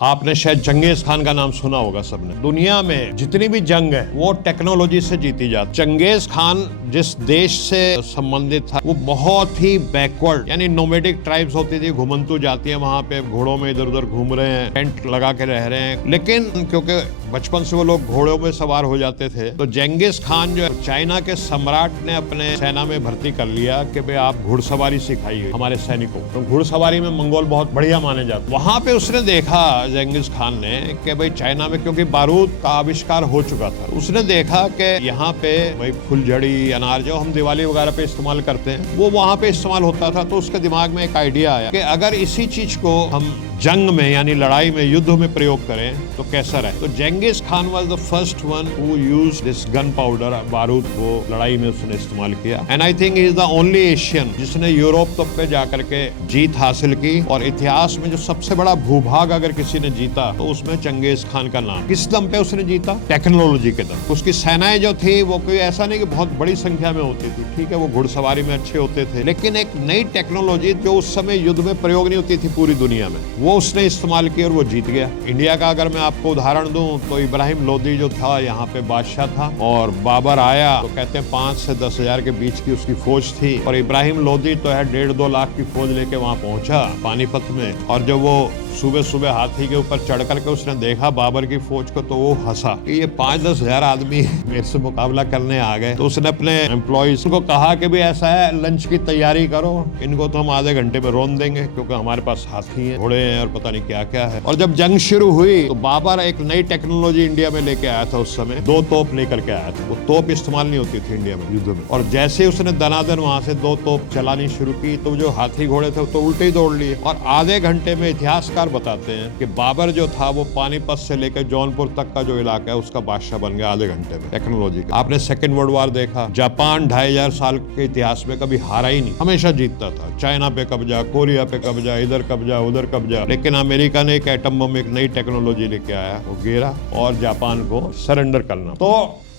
आपने शायद Genghis Khan का नाम सुना होगा सबने। दुनिया में जितनी भी जंग है वो टेक्नोलॉजी से जीती जाती। चंगेज खान जिस देश से संबंधित था वो बहुत ही बैकवर्ड, यानी नोमैडिक ट्राइब्स होती थी, घुमंतू जाती है, वहां पे घोड़ों में इधर उधर घूम रहे हैं, टेंट लगा के रह रहे हैं। लेकिन क्योंकि बचपन से वो लोग घोड़ों में सवार हो जाते थे, तो चंगेज खान जो चाइना के सम्राट ने अपने सेना में भर्ती कर लिया कि भाई आप घुड़सवारी सिखाइए हमारे सैनिकों को। तो घुड़सवारी में मंगोल बहुत बढ़िया माने जाते। वहां पे उसने देखा चंगेज खान ने कि भाई चाइना में क्योंकि बारूद का आविष्कार हो चुका था, उसने देखा कि यहाँ पे भाई फुलझड़ी, अनार जो हम दिवाली वगैरह पे इस्तेमाल करते हैं वो वहां पे इस्तेमाल होता था। तो उसके दिमाग में एक आइडिया आया कि अगर इसी चीज को हम जंग में यानी लड़ाई में, युद्ध में प्रयोग करें तो कैसा रहे। तो Genghis Khan was the first one who used this gunpowder, बारूद को लड़ाई में उसने इस्तेमाल किया। And I think he is the only Asian जिसने यूरोप तक पे जाकर के जीत हासिल की। और इतिहास में जो सबसे बड़ा भूभाग अगर किसी ने जीता तो उसमें चंगेज खान का नाम। किस दम पे उसने जीता? टेक्नोलॉजी के दम। उसकी सेनाएं जो थी वो कोई ऐसा नहीं कि बहुत बड़ी संख्या में होती थी, ठीक है, वो घुड़सवारी में अच्छे होते थे, लेकिन एक नई टेक्नोलॉजी जो उस समय युद्ध में प्रयोग नहीं होती थी पूरी दुनिया में, वो उसने इस्तेमाल किया और वो जीत गया। इंडिया का अगर मैं आपको उदाहरण दूं तो इब्राहिम लोदी जो था यहाँ पे बादशाह था, और बाबर आया तो कहते हैं 5 से 10 हजार के बीच की उसकी फौज थी, और इब्राहिम लोदी तो है 1.5-2 लाख की फौज लेके वहां पहुंचा पानीपत में। और जब वो सुबह सुबह हाथी के ऊपर चढ़ करके उसने देखा बाबर की फौज को तो वो हंसा कि ये 5-10 हजार आदमी मेरे से मुकाबला करने आ गए। तो उसने अपने एम्प्लॉइज को कहा कि भाई ऐसा है, लंच की तैयारी करो, इनको तो हम आधे घंटे में रोन देंगे क्योंकि हमारे पास हाथी हैं, घोड़े हैं और पता नहीं क्या क्या है। और जब जंग शुरू हुई तो बाबर एक नई टेक्नोलॉजी इंडिया में लेके आया था। उस समय 2 तोप लेकर के आया था। वो तोप इस्तेमाल नहीं होती थी इंडिया में युद्ध में, और जैसे उसने दनादन वहां से 2 तोप चलानी शुरू की तो जो हाथी घोड़े थे तो उल्टे ही दौड़ लिए। और आधे घंटे में इतिहासकार बताते हैं कि बाबर जो था वो पानीपत से लेकर जौनपुर तक का जो इलाका है उसका बादशाह बन गया आधे घंटे में टेक्नोलॉजी का। आपने सेकेंड वर्ल्ड वॉर देखा, जापान 2500 साल के इतिहास में कभी हारा ही नहीं, हमेशा जीतता था। चाइना पे कब्जा, कोरिया पे कब्जा, इधर कब्जा उधर कब्जा, लेकिन अमेरिका ने एक एटम बम, एक नई टेक्नोलॉजी लेके आया, वो गिरा और जापान को सरेंडर करना। तो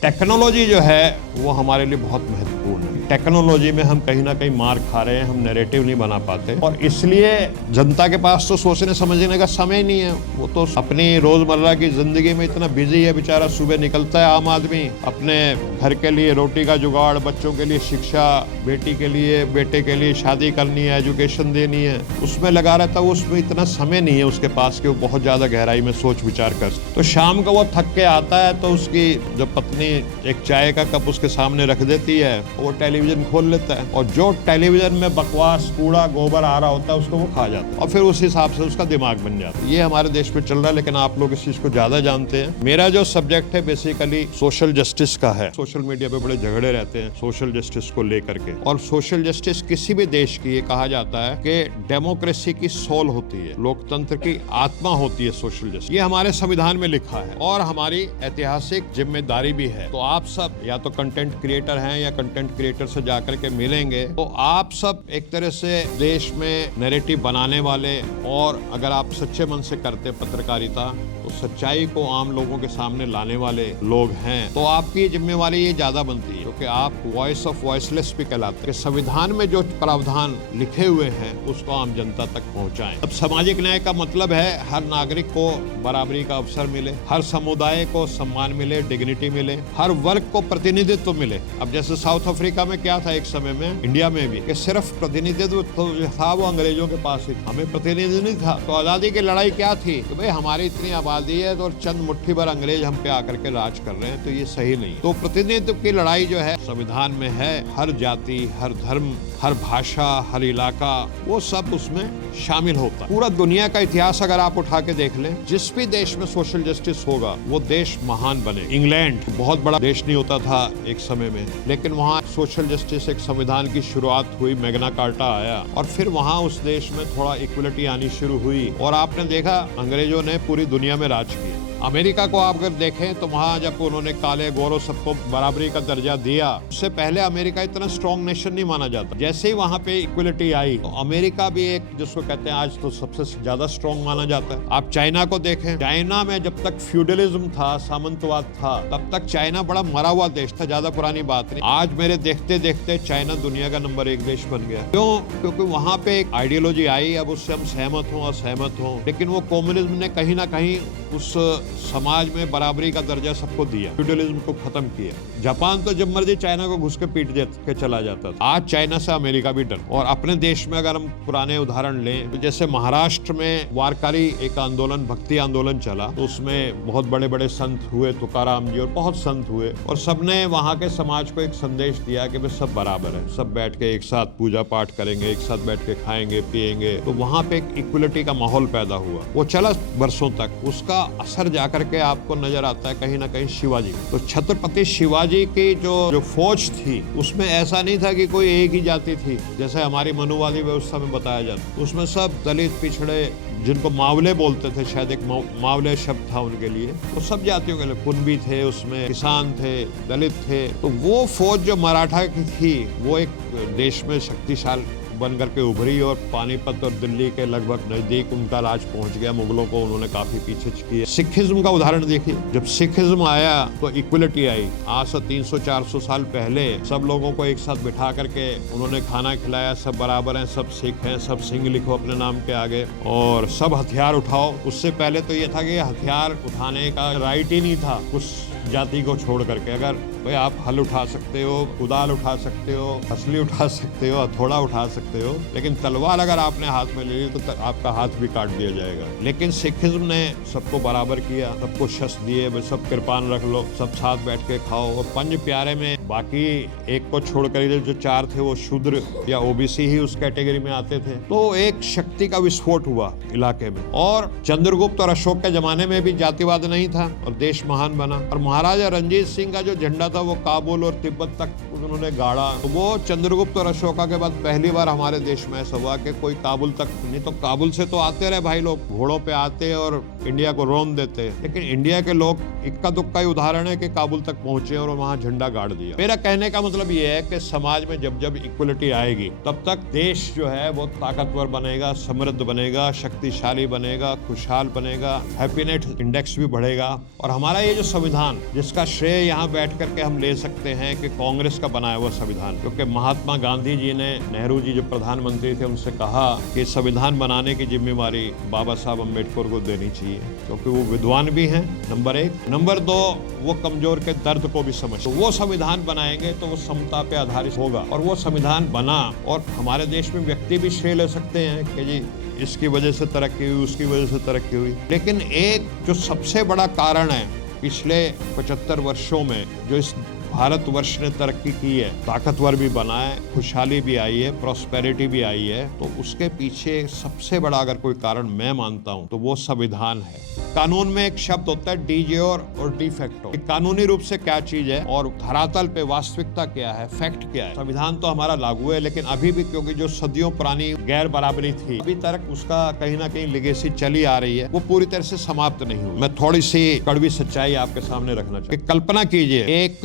टेक्नोलॉजी जो है वो हमारे लिए बहुत महत्वपूर्ण है। टेक्नोलॉजी में हम कहीं ना कहीं मार खा रहे हैं, हम नैरेटिव नहीं बना पाते, और इसलिए जनता के पास तो सोचने समझने का समय नहीं है। वो तो अपनी रोजमर्रा की जिंदगी में इतना बिजी है बेचारा, सुबह निकलता है आम आदमी अपने घर के लिए रोटी का जुगाड़, बच्चों के लिए शिक्षा, बेटी के लिए, बेटे के लिए शादी करनी है, एजुकेशन देनी है, उसमें लगा रहता है। उसमें इतना समय नहीं है उसके पास कि वो बहुत ज्यादा गहराई में सोच विचार कर। तो शाम को वो थक के आता है तो उसकी जो पत्नी एक चाय का कप उसके सामने रख देती है, वो टेलीविजन खोल लेता है, और जो टेलीविजन में बकवास, कूड़ा, गोबर आ रहा होता है उसको वो खा जाता है, और फिर उस हिसाब से उसका दिमाग बन जाता है। ये हमारे देश में चल रहा है, लेकिन आप लोग इस चीज को ज्यादा जानते हैं। मेरा जो सब्जेक्ट है बेसिकली सोशल जस्टिस का है। सोशल मीडिया पे बड़े झगड़े रहते हैं सोशल जस्टिस को लेकर के, और सोशल जस्टिस किसी भी देश की, ये कहा जाता है कि डेमोक्रेसी की सोल होती है, लोकतंत्र की आत्मा होती है सोशल जस्टिस। ये हमारे संविधान में लिखा है और हमारी ऐतिहासिक जिम्मेदारी भी है। तो आप सब या तो कंटेंट क्रिएटर हैं या कंटेंट क्रिएटर से जाकर के मिलेंगे, तो आप सब एक तरह से देश में नैरेटिव बनाने वाले, और अगर आप सच्चे मन से करते पत्रकारिता तो सच्चाई को आम लोगों के सामने लाने वाले लोग हैं, तो आपकी जिम्मेवारी ये ज्यादा बनती है, क्योंकि आप वॉइस ऑफ वॉइसलेस भी कहलाते हैं। संविधान में जो प्रावधान लिखे हुए हैं उसको आम जनता तक पहुंचाएं। अब सामाजिक न्याय का मतलब है हर नागरिक को बराबरी का अवसर मिले, हर समुदाय को सम्मान मिले, डिग्निटी मिले, हर वर्ग को प्रतिनिधित्व मिले। अब जैसे साउथ अफ्रीका में क्या था एक समय में, इंडिया में भी, कि सिर्फ प्रतिनिधित्व तो था वो अंग्रेजों के पास ही, हमें प्रतिनिधित्व नहीं था। तो आजादी की लड़ाई क्या थी कि भाई हमारी इतनी आबादी है तो चंद मुट्ठी भर अंग्रेज हम पे आकर के राज कर रहे हैं, तो ये सही नहीं। तो प्रतिनिधित्व की लड़ाई जो है संविधान में है, हर जाति, हर धर्म, हर भाषा, हर इलाका, वो सब उसमें शामिल होता है। पूरा दुनिया का इतिहास अगर आप उठा के देख लें, जिस भी देश में सोशल जस्टिस होगा वो देश महान बने। इंग्लैंड बहुत बड़ा देश नहीं होता था एक समय में, लेकिन वहाँ सोशल जस्टिस, एक संविधान की शुरुआत हुई, मैग्ना कार्टा आया, और फिर वहाँ उस देश में थोड़ा इक्वलिटी आनी शुरू हुई, और आपने देखा अंग्रेजों ने पूरी दुनिया में राज किया। अमेरिका को आप अगर देखें तो वहां जब उन्होंने काले गोरों सबको बराबरी का दर्जा दिया, उससे पहले अमेरिका इतना स्ट्रॉन्ग नेशन नहीं माना जाता। जैसे ही वहां पे इक्वलिटी आई तो अमेरिका भी एक जिसको कहते हैं आज तो सबसे ज्यादा स्ट्रॉन्ग माना जाता है। आप चाइना को देखें, चाइना में जब तक फ्यूडलिज्म था, सामंतवाद था, तब तक चाइना बड़ा मरा हुआ देश था, ज्यादा पुरानी बात नहीं। आज मेरे देखते देखते चाइना दुनिया का नंबर 1 देश बन गया। क्यों? क्योंकि वहां पे एक आइडियोलॉजी आई, अब उससे हम सहमत हों असहमत हों, लेकिन वो कम्युनिज्म ने कहीं ना कहीं उस समाज में बराबरी का दर्जा सबको दिया, फ्यूडलिज्म को खत्म किया। जापान तो जब मर्जी चाइना को घुस के पीट के चला जाता था। आज चाइना से अमेरिका भी डर। और अपने देश में अगर हम पुराने उदाहरण लें तो जैसे महाराष्ट्र में वारकरी एक आंदोलन, भक्ति आंदोलन चला, तो उसमें बहुत बड़े बड़े संत हुए, तुकाराम जी और बहुत संत हुए, और सबने वहां के समाज को एक संदेश दिया कि वे सब बराबर है, सब बैठ के एक साथ पूजा पाठ करेंगे, एक साथ बैठ के खाएंगे पिएंगे। तो वहां पे एक इक्वलिटी का माहौल पैदा हुआ। वो चला वर्षों तक। उसका असर जाकर के आपको नजर आता है कहीं ना कहीं शिवाजी। तो छत्रपति शिवाजी की जो फौज थी उसमें ऐसा नहीं था कि कोई एक ही जाति थी जैसे हमारी मनुवादी व्यवस्था में बताया जाता। उसमें सब दलित, पिछड़े, जिनको मावले बोलते थे, शायद एक मावले शब्द था उनके लिए, तो सब जातियों के लिए कुनबी थे, उसमें किसान थे, दलित थे। तो वो फौज जो मराठा की थी वो एक देश में शक्तिशाली बन करके उभरी और पानीपत और दिल्ली के लगभग नजदीक उनका राज पहुंच गया। मुगलों को उन्होंने काफी पीछे किया। सिखिज्म का उदाहरण देखिए, जब सिखिज्म आया तो इक्वलिटी आई। आज से 300-400 साल पहले सब लोगों को एक साथ बिठा करके उन्होंने खाना खिलाया, सब बराबर हैं, सब सिख हैं, सब सिंह लिखो अपने नाम के आगे और सब हथियार उठाओ। उससे पहले तो ये था कि हथियार उठाने का राइट ही नहीं था कुछ जाति को छोड़ करके। अगर भाई आप हल उठा सकते हो, कुदाल उठा सकते हो, हसली उठा सकते हो, हथौड़ा उठा सकते हो, लेकिन तलवार अगर आपने हाथ में ले ली तो आपका हाथ भी काट दिया जाएगा। लेकिन सिखिज्म ने सबको बराबर किया, सबको शस्त्र दिए, सब कृपान रख लो, सब साथ बैठ के खाओ। और पंज प्यारे में बाकी एक को छोड़कर जो 4 थे वो शूद्र या ओबीसी ही उस कैटेगरी में आते थे। तो एक शक्ति का विस्फोट हुआ इलाके में। और चंद्रगुप्त और अशोक के जमाने में भी जातिवाद नहीं था और देश महान बना। और महाराजा रंजीत सिंह का जो झंडा था वो काबुल और तिब्बत तक उन्होंने गाड़ा। तो वो चंद्रगुप्त और अशोका के बाद पहली बार हमारे देश में ऐसा हुआ कि कोई काबुल तक नहीं, तो काबुल से तो आते रहे भाई लोग, घोड़ों पे आते और इंडिया को रौंद देते, लेकिन इंडिया के लोग इक्का दुक्का ही उदाहरण है कि काबुल तक पहुंचे और वहां झंडा गाड़ दिया। मेरा कहने का मतलब ये है कि समाज में जब जब इक्वलिटी आएगी तब तक देश जो है वो ताकतवर बनेगा, समृद्ध बनेगा, शक्तिशाली बनेगा, खुशहाल बनेगा, हैप्पीनेस इंडेक्स भी बढ़ेगा। और हमारा ये जो संविधान, जिसका श्रेय यहाँ बैठ करके हम ले सकते हैं कि कांग्रेस का बनाया हुआ संविधान, क्योंकि महात्मा गांधी जी ने, नेहरू जी जो प्रधानमंत्री थे, उनसे कहा कि संविधान बनाने की जिम्मेवारी बाबा साहब अम्बेडकर को देनी चाहिए, क्योंकि वो विद्वान भी हैं, नंबर 1। नंबर 2, वो कमजोर के दर्द को भी समझ। तो वो संविधान बनाएंगे तो वो समता पे आधारित होगा। और वो संविधान बना और हमारे देश में व्यक्ति भी श्रेय ले सकते हैं कि जी इसकी वजह से तरक्की हुई, उसकी वजह से तरक्की हुई। लेकिन एक जो सबसे बड़ा कारण है पिछले 75 वर्षों में जो इस भारतवर्ष ने तरक्की की है, ताकतवर भी बना है, खुशहाली भी आई है, प्रॉस्पेरिटी भी आई है, तो उसके पीछे सबसे बड़ा अगर कोई कारण मैं मानता हूं तो वो संविधान है। कानून में एक शब्द होता है डी ज्योर और डी फैक्टो। कानूनी रूप से क्या चीज है और धरातल पे वास्तविकता क्या है, फैक्ट क्या है। संविधान तो हमारा लागू है, लेकिन अभी भी क्योंकि जो सदियों पुरानी गैर बराबरी थी, अभी तक उसका कहीं ना कहीं लेगेसी चली आ रही है, वो पूरी तरह से समाप्त नहीं हुई। मैं थोड़ी सी कड़वी सच्चाई आपके सामने रखना चाहूँ। कल्पना कीजिए, एक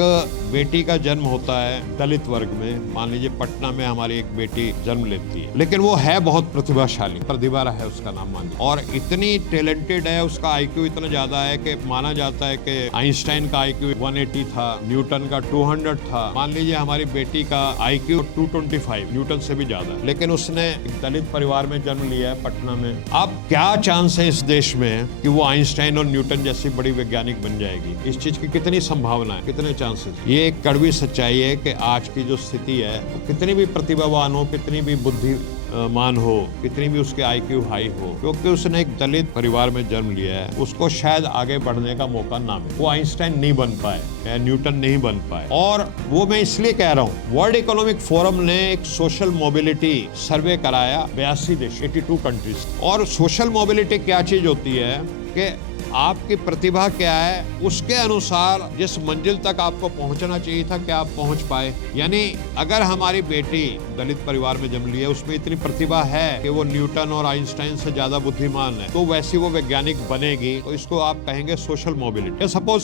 बेटी का जन्म होता है दलित वर्ग में, मान लीजिए पटना में हमारी एक बेटी जन्म लेती है, लेकिन वो है बहुत प्रतिभाशाली, प्रतिभा है उसका नाम मान लीजिए, और इतनी टैलेंटेड है, उसका आईक्यू इतना ज्यादा है कि माना जाता है कि आइंस्टाइन का आईक्यू 180 था, न्यूटन का 200 था। मान लीजिए हमारी बेटी का आईक्यू 225, न्यूटन से भी ज्यादा, लेकिन उसने एक दलित परिवार में जन्म लिया है पटना में। अब क्या चांस है इस देश में कि वो आइंस्टाइन और न्यूटन जैसी बड़ी वैज्ञानिक बन जाएगी? इस चीज की कितनी संभावना है, कितने चांसेस? ये एक कड़वी सच्चाई है कि आज की जो स्थिति है, कितनी भी प्रतिभावान हो, कितनी भी बुद्धिमान हो, कितनी भी उसके आईक्यू हाई हो, क्योंकि उसने एक दलित परिवार में जन्म लिया है, उसको शायद आगे बढ़ने का मौका ना मिले। वो आइंस्टाइन नहीं बन पाए या न्यूटन नहीं बन पाए। और वो मैं इसलिए कह रहा हूँ, वर्ल्ड इकोनॉमिक फोरम ने एक सोशल मोबिलिटी सर्वे कराया 82 देश, 82 कंट्रीज। और सोशल मोबिलिटी क्या चीज होती है कि आपकी प्रतिभा क्या है, उसके अनुसार जिस मंजिल तक आपको पहुंचना चाहिए था, क्या आप पहुंच पाए। यानी अगर हमारी बेटी दलित परिवार में जन्म ली है, उसमें इतनी प्रतिभा है कि वो न्यूटन और आइंस्टाइन से ज्यादा बुद्धिमान है, तो वैसी वो वैज्ञानिक बनेगी, तो इसको आप कहेंगे सोशल मोबिलिटी। सपोज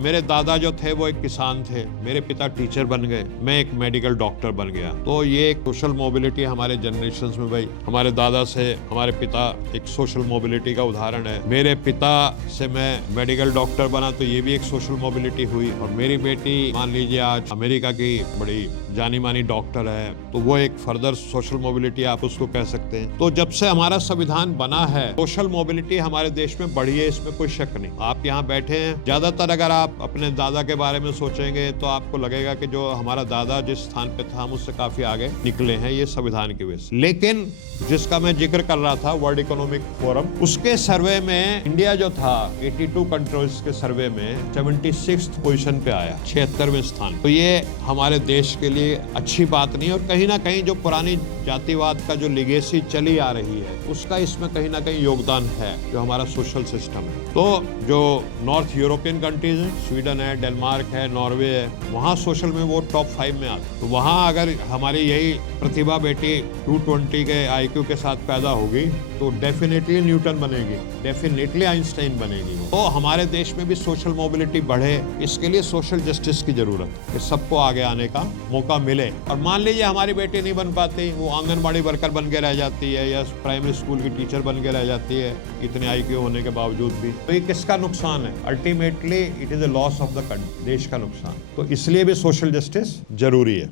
मेरे दादा जो थे वो एक किसान थे, मेरे पिता टीचर बन गए, मैं एक मेडिकल डॉक्टर बन गया, तो ये एक सोशल मोबिलिटी हमारे जनरेशन में। भाई हमारे दादा से हमारे पिता एक सोशल मोबिलिटी का उदाहरण है। मेरे पिता से मैं मेडिकल डॉक्टर बना, तो ये भी एक सोशल मोबिलिटी हुई। और मेरी बेटी मान लीजिए आज अमेरिका की बड़ी जानी मानी डॉक्टर है, तो वो एक फर्दर सोशल मोबिलिटी आप उसको कह सकते हैं। तो जब से हमारा संविधान बना है, सोशल मोबिलिटी हमारे देश में बढ़ी है, इसमें कोई शक नहीं। आप यहाँ बैठे हैं, ज्यादातर अगर आप अपने दादा के बारे में सोचेंगे तो आपको लगेगा कि जो हमारा दादा जिस स्थान पे था हम उससे काफी आगे निकले हैं, ये संविधान की वजह से। लेकिन जिसका मैं जिक्र कर रहा था, वर्ल्ड इकोनॉमिक फोरम, उसके सर्वे में इंडिया जो था 82 कंट्रीज के सर्वे में 76th पोजीशन पे आया, 76वें स्थान। तो ये हमारे देश के लिए अच्छी बात नहीं, और कहीं ना कहीं जो पुरानी जातिवाद का जो लिगेसी चली आ रही है, उसका इसमें कहीं ना कहीं योगदान है, जो हमारा सोशल सिस्टम है। तो जो नॉर्थ यूरोपियन कंट्रीज हैं, स्वीडन है, डेनमार्क है, नॉर्वे है, वहाँ सोशल में वो टॉप 5 में आते। तो वहाँ अगर हमारी यही प्रतिभा बेटी 220 के IQ के साथ पैदा होगी, तो डेफिनेटली न्यूटन बनेगी, डेफिनेटली आइंस्टाइन बनेगी। तो हमारे देश में भी सोशल मोबिलिटी बढ़े, इसके लिए सोशल जस्टिस की जरूरत है कि सबको आगे आने का मौका मिले। और मान लीजिए हमारी बेटी नहीं बन पाती, वो आंगनबाड़ी वर्कर बन के रह जाती है या प्राइमरी स्कूल की टीचर बन के रह जाती है, इतने IQ होने के बावजूद भी, तो ये किसका नुकसान है? Ultimately it is a loss of the country, देश का नुकसान। तो इसलिए भी सोशल जस्टिस जरूरी है।